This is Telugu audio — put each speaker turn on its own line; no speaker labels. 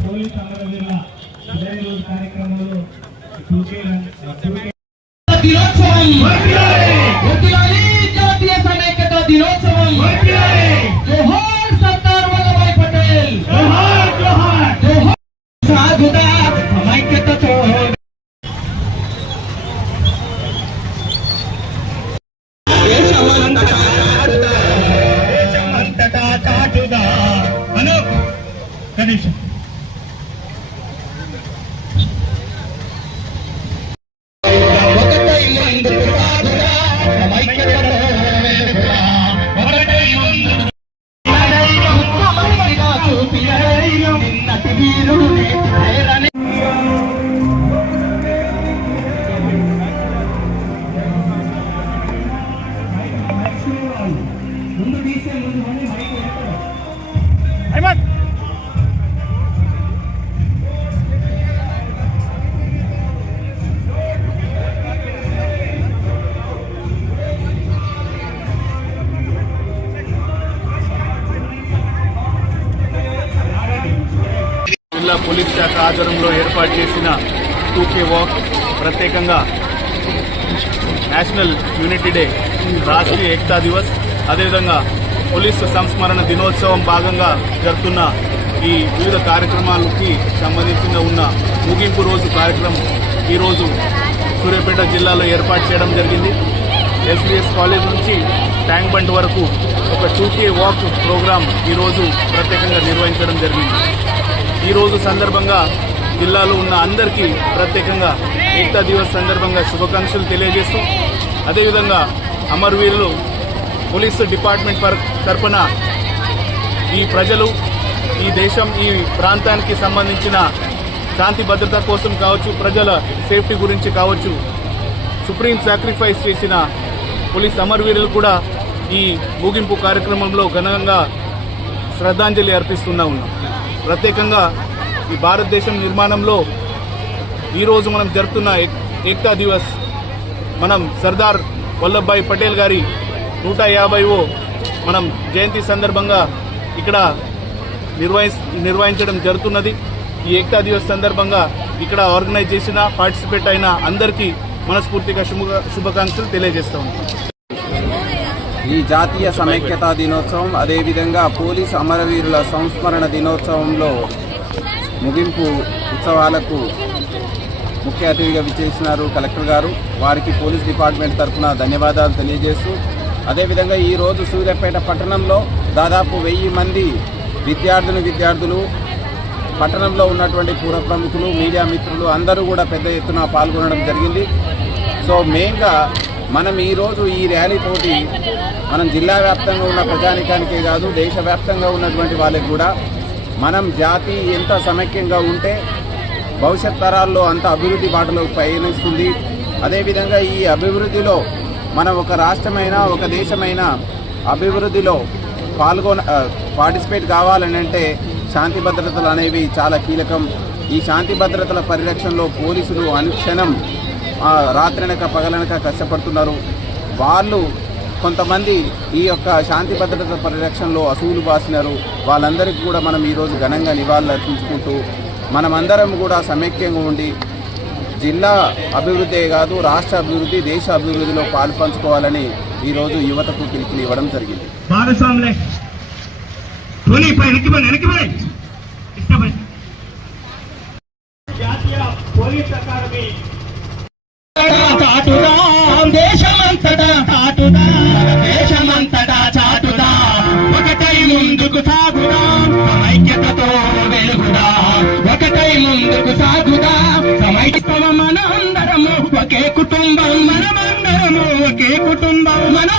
పోలీస్ అమరవీరుల ఇరవై రోజు కార్యక్రమంలో కనీసం ముందు తీసే ముందు మళ్ళీ
బయట పోలీస్ శాఖ ఆధ్వర్యంలో ఏర్పాటు చేసిన టూకే వాక్ ప్రత్యేకంగా national unity day Rashtriya Ekta Diwas. అదేవిధంగా పోలీసు సంస్మరణ దినోత్సవం భాగంగా జరుగుతున్న ఈ వివిధ కార్యక్రమాలకి సంబంధించిన ఉన్న ముగింపు రోజు కార్యక్రమం ఈరోజు సూర్యాపేట జిల్లాలో ఏర్పాటు చేయడం జరిగింది. ఎస్బీఎస్ కాలేజ్ నుంచి ట్యాంక్ బండ్ వరకు ఒక టూకే వాక్ ప్రోగ్రాం ఈరోజు ప్రత్యేకంగా నిర్వహించడం జరిగింది. ఈ రోజు సందర్భంగా జిల్లాలో ఉన్న అందరికీ ప్రత్యేకంగా ఏకతా దివస్ సందర్భంగా శుభాకాంక్షలు తెలియజేస్తూ అదేవిధంగా అమరవీరులు పోలీసు డిపార్ట్మెంట్ తరఫున ఈ ప్రజలు ఈ దేశం ఈ ప్రాంతానికి సంబంధించిన శాంతి భద్రత కోసం కావచ్చు ప్రజల సేఫ్టీ గురించి కావచ్చు సుప్రీం సాక్రిఫైస్ చేసిన పోలీస్ అమరవీరులు కూడా ఈ ముగింపు కార్యక్రమంలో ఘనంగా శ్రద్ధాంజలి అర్పిస్తున్నా ఉన్నాం. ప్రత్యేకంగా ఈ భారతదేశం నిర్మాణంలో ఈరోజు మనం జరుపుతున్న ఏక్- ఏక్తా దివస్ మనం సర్దార్ వల్లభాయ్ పటేల్ గారి నూట యాభైవో మనం జయంతి సందర్భంగా ఇక్కడ నిర్వహి నిర్వహించడం జరుగుతున్నది. ఈ ఏక్తా దివస్ సందర్భంగా ఇక్కడ ఆర్గనైజ్ చేసిన పార్టిసిపేట్ అయిన అందరికీ మనస్ఫూర్తిగా శుభ శుభాకాంక్షలు తెలియజేస్తా ఉన్నాం.
ఈ జాతీయ సమైక్యతా దినోత్సవం అదేవిధంగా పోలీస్ అమరవీరుల సంస్మరణ దినోత్సవంలో ముగింపు ఉత్సవాలకు ముఖ్య అతిథిగా విచ్చేసినారు కలెక్టర్ గారు. వారికి పోలీస్ డిపార్ట్మెంట్ తరఫున ధన్యవాదాలు తెలియజేస్తూ అదేవిధంగా ఈరోజు సూర్యాపేట పట్టణంలో దాదాపు వెయ్యి మంది విద్యార్థులు విద్యార్థులు పట్టణంలో ఉన్నటువంటి పూర్వ ప్రముఖులు మీడియా మిత్రులు అందరూ కూడా పెద్ద ఎత్తున పాల్గొనడం జరిగింది. సో మెయిన్గా మనం ఈరోజు ఈ ర్యాలీ తోటి మనం జిల్లా వ్యాప్తంగా ఉన్న ప్రజానికానికే కాదు దేశవ్యాప్తంగా ఉన్నటువంటి వాళ్ళకి కూడా మనం జాతి ఎంత సమైక్యంగా ఉంటే భవిష్యత్ తరాల్లో అంత అభివృద్ధి బాటలో పయనిస్తుంది. అదేవిధంగా ఈ అభివృద్ధిలో మనం ఒక రాష్ట్రమైన ఒక దేశమైన అభివృద్ధిలో పాల్గొన పార్టిసిపేట్ కావాలని అంటే శాంతి భద్రతలు అనేవి చాలా కీలకం. ఈ శాంతి భద్రతల పరిరక్షణలో పోలీసులు అనుక్షణం రాత్రనక పగలనక కష్టపడుతున్నారు. వాళ్ళు కొంతమంది ఈ యొక్క శాంతి భద్రత పరిరక్షణలో అసూలు బాసినారు. వాళ్ళందరికీ కూడా మనం ఈరోజు ఘనంగా నివాళులు అర్పించుకుంటూ మనమందరం కూడా సమైక్యంగా ఉండి జిల్లా అభివృద్ధే కాదు రాష్ట్ర అభివృద్ధి దేశ అభివృద్ధిలో పాలు పంచుకోవాలని ఈరోజు యువతకు పిలుపునివ్వడం జరిగింది.
చాటుదా? దేశమంతటా చాటుదా? ఒకటై ముందుకు సాగుదా? ఐక్యతతో వెలుగుదా? ఒకటై ముందుకు సాగుదా? సమైక్యమ మనందరము ఒకే కుటుంబం మనమందరము ఒకే కుటుంబం మన